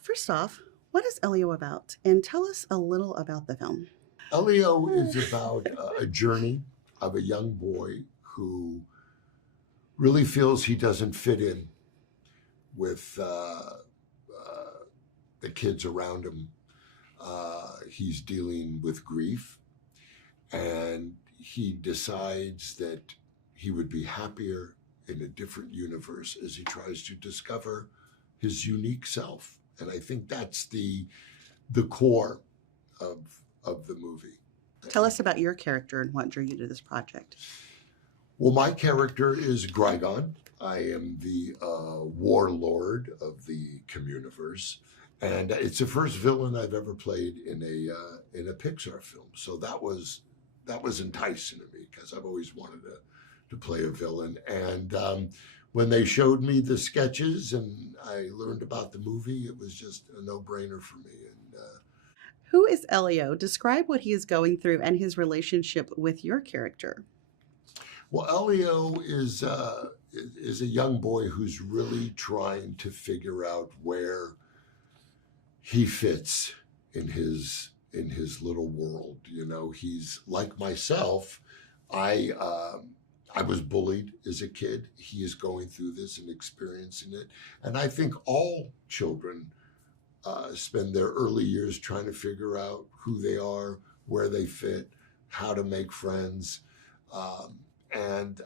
First off, what is Elio about? And tell us a little about the film. Elio is about a journey of a young boy who really feels he doesn't fit in with the kids around him. He's dealing with grief, and he decides that he would be happier in a different universe as he tries to discover his unique self. And I think that's the core of the movie. Tell us about your character and what drew you to this project. Well, my character is Grigon. I am the warlord of the Communiverse, and it's the first villain I've ever played in a Pixar film. So that was enticing to me because I've always wanted to play a villain. And when they showed me the sketches and I learned about the movie, it was just a no-brainer for me. And Who is Elio? Describe what he is going through and his relationship with your character. Well, Elio is a young boy who's really trying to figure out where he fits in his little world. You know, he's like myself. I was bullied as a kid. He is going through this and experiencing it, and I think all children spend their early years trying to figure out who they are, where they fit, how to make friends. And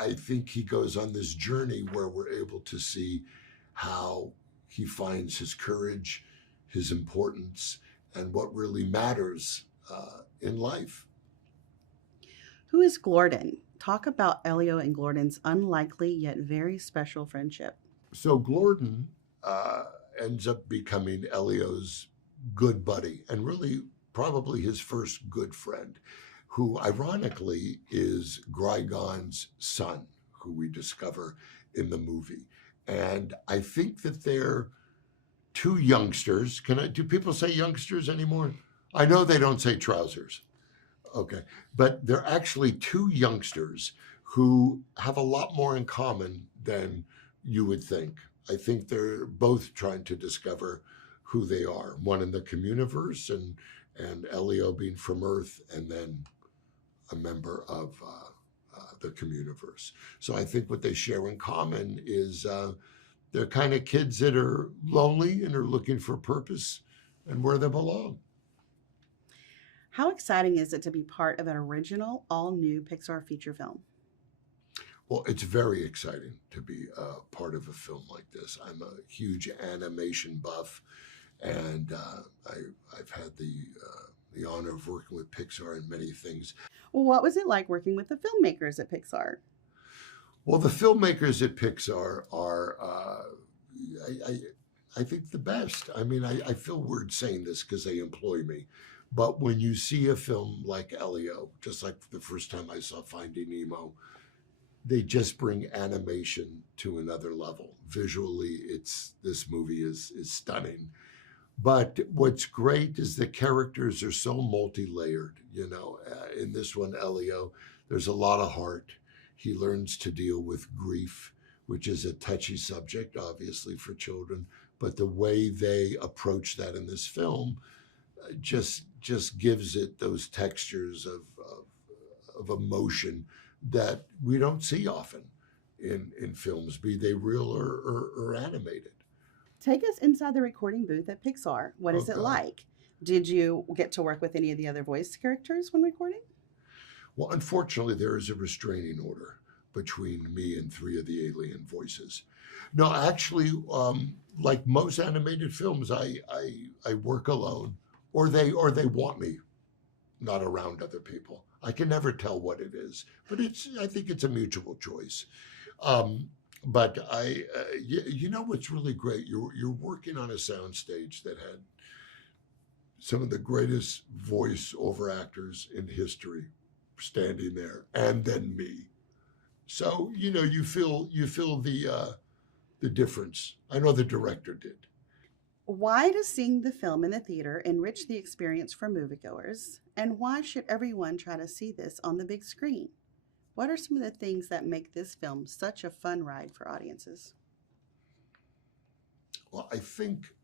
I think he goes on this journey where we're able to see how he finds his courage, his importance, and what really matters in life. Who is Glorden? Talk about Elio and Glorden's unlikely yet very special friendship. So Glorden ends up becoming Elio's good buddy and really probably his first good friend, who ironically is Grigon's son, who we discover in the movie. And I think that they're two youngsters. Do people say youngsters anymore? I know they don't say trousers. Okay. But they're actually two youngsters who have a lot more in common than you would think. I think they're both trying to discover who they are. One in the Communiverse and Elio being from Earth, and then a member of the Communiverse. So I think what they share in common is they're kind of kids that are lonely and are looking for purpose and where they belong. How exciting is it to be part of an original, all new Pixar feature film? Well, it's very exciting to be part of a film like this. I'm a huge animation buff, and I've had the honor of working with Pixar in many things. What was it like working with the filmmakers at Pixar? Well, the filmmakers at Pixar are, I think, the best. I mean, I feel weird saying this because they employ me. But when you see a film like Elio, just like the first time I saw Finding Nemo, they just bring animation to another level. Visually, this movie is stunning. But what's great is the characters are so multi-layered. You know, in this one, Elio, there's a lot of heart. He learns to deal with grief, which is a touchy subject, obviously, for children. But the way they approach that in this film just gives it those textures of emotion that we don't see often in films, be they real or animated. Take us inside the recording booth at Pixar. What is it Okay. like? Did you get to work with any of the other voice characters when recording? Well, unfortunately, there is a restraining order between me and three of the alien voices. No, actually, like most animated films, I work alone, or they want me not around other people. I can never tell what it is, but I think it's a mutual choice. But you know what's really great? You're working on a soundstage that had some of the greatest voice over actors in history standing there, and then me. So you know you feel the difference. I know the director did. Why does seeing the film in the theater enrich the experience for moviegoers? And why should everyone try to see this on the big screen? What are some of the things that make this film such a fun ride for audiences? Well, I think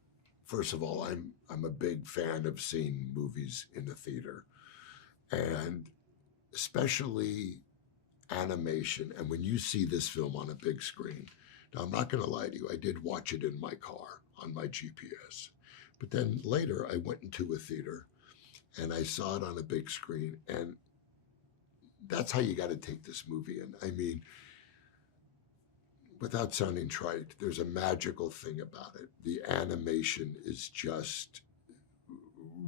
first of all, I'm a big fan of seeing movies in the theater, and especially animation. And when you see this film on a big screen, now I'm not going to lie to you, I did watch it in my car on my GPS, but then later I went into a theater and I saw it on a big screen, and that's how you got to take this movie in. I mean, without sounding trite, there's a magical thing about it. The animation is just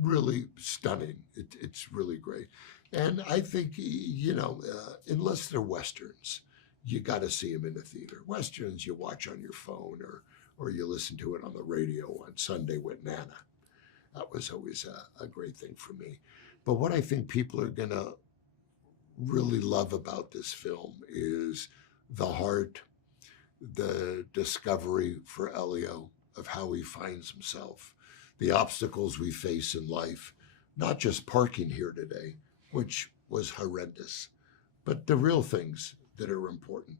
really stunning. It's really great. And I think, unless they're Westerns, you got to see them in the theater. Westerns you watch on your phone, or you listen to it on the radio on Sunday with Nana. That was always a great thing for me. But what I think people are going to really love about this film is the heart, the discovery for Elio of how he finds himself, the obstacles we face in life, not just parking here today, which was horrendous, but the real things that are important.